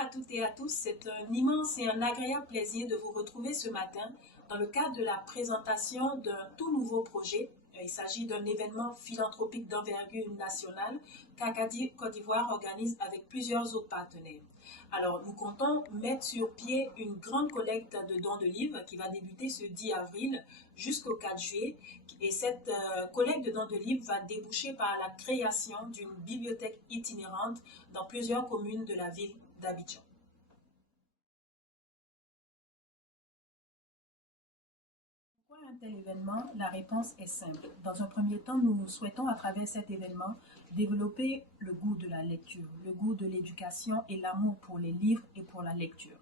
à toutes et à tous, c'est un immense et un agréable plaisir de vous retrouver ce matin dans le cadre de la présentation d'un tout nouveau projet. Il s'agit d'un événement philanthropique d'envergure nationale qu'Acadie Côte d'Ivoire organise avec plusieurs autres partenaires. Alors, nous comptons mettre sur pied une grande collecte de dons de livres qui va débuter ce 10 avril jusqu'au 4 juillet. Et cette collecte de dons de livres va déboucher par la création d'une bibliothèque itinérante dans plusieurs communes de la ville d'Abidjan. Pourquoi un tel événement? La réponse est simple. Dans un premier temps, nous souhaitons à travers cet événement développer le goût de la lecture, le goût de l'éducation et l'amour pour les livres et pour la lecture.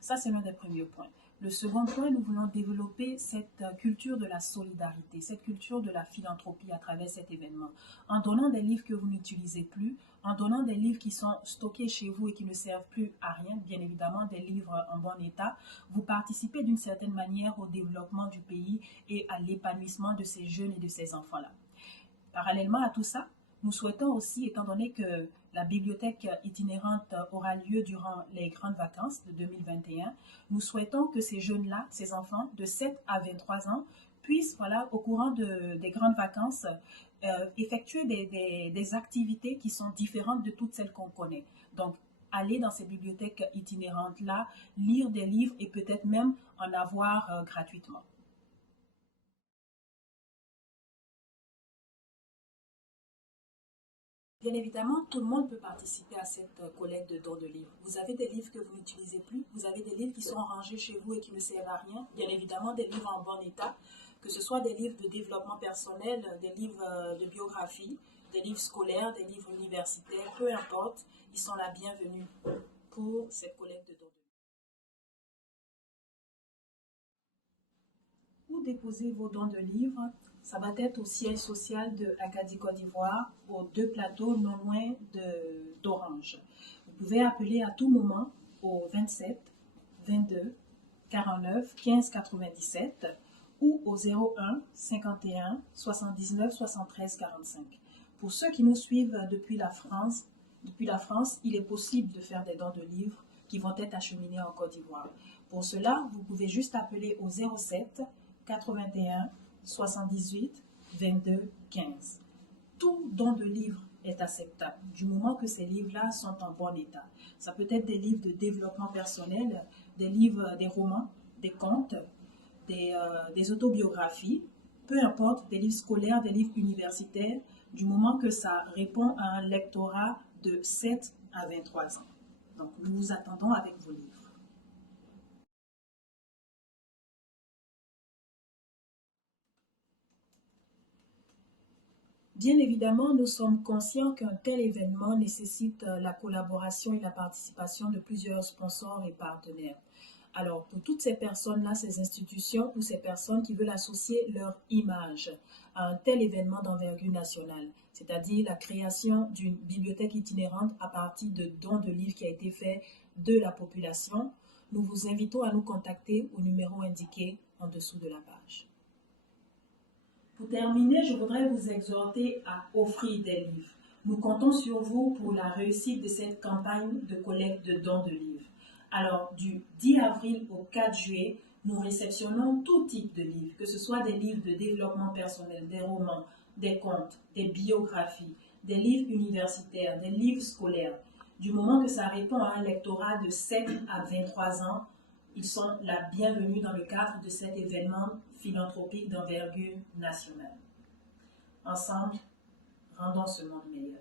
Ça, c'est l'un des premiers points. Le second point, nous voulons développer cette culture de la solidarité, cette culture de la philanthropie à travers cet événement, en donnant des livres que vous n'utilisez plus, en donnant des livres qui sont stockés chez vous et qui ne servent plus à rien, bien évidemment des livres en bon état. Vous participez d'une certaine manière au développement du pays et à l'épanouissement de ces jeunes et de ces enfants-là. Parallèlement à tout ça, nous souhaitons aussi, étant donné que la bibliothèque itinérante aura lieu durant les grandes vacances de 2021, nous souhaitons que ces jeunes-là, ces enfants de 7 à 23 ans, puissent, voilà, au courant des grandes vacances, effectuer des activités qui sont différentes de toutes celles qu'on connaît. Donc, aller dans ces bibliothèques itinérantes-là, lire des livres et peut-être même en avoir gratuitement. Bien évidemment, tout le monde peut participer à cette collecte de dons de livres. Vous avez des livres que vous n'utilisez plus, vous avez des livres qui sont rangés chez vous et qui ne servent à rien. Bien évidemment, des livres en bon état, que ce soit des livres de développement personnel, des livres de biographie, des livres scolaires, des livres universitaires, peu importe, ils sont la bienvenue pour cette collecte de dons de livres. Pour déposer vos dons de livres, ça va être au siège social de Acadie Côte d'Ivoire, aux 2 plateaux non loin d'Orange. Vous pouvez appeler à tout moment au 27 22 49 15 97 ou au 01 51 79 73 45. Pour ceux qui nous suivent depuis la France, il est possible de faire des dons de livres qui vont être acheminés en Côte d'Ivoire. Pour cela, vous pouvez juste appeler au 07 81 78 22 15. Tout don de livre est acceptable du moment que ces livres-là sont en bon état. Ça peut être des livres de développement personnel, des livres, des romans, des contes, des autobiographies, peu importe, des livres scolaires, des livres universitaires, du moment que ça répond à un lectorat de 7 à 23 ans. Donc, nous vous attendons avec vos livres. Bien évidemment, nous sommes conscients qu'un tel événement nécessite la collaboration et la participation de plusieurs sponsors et partenaires. Alors, pour toutes ces personnes-là, ces institutions ou ces personnes qui veulent associer leur image à un tel événement d'envergure nationale, c'est-à-dire la création d'une bibliothèque itinérante à partir de dons de livres qui a été fait de la population, nous vous invitons à nous contacter au numéro indiqué en dessous de la page. Pour terminer, je voudrais vous exhorter à offrir des livres. Nous comptons sur vous pour la réussite de cette campagne de collecte de dons de livres. Alors, du 10 avril au 4 juillet, nous réceptionnons tout type de livres, que ce soit des livres de développement personnel, des romans, des contes, des biographies, des livres universitaires, des livres scolaires. Du moment que ça répond à un lectorat de 7 à 23 ans, ils sont la bienvenue dans le cadre de cet événement philanthropique d'envergure nationale. Ensemble, rendons ce monde meilleur.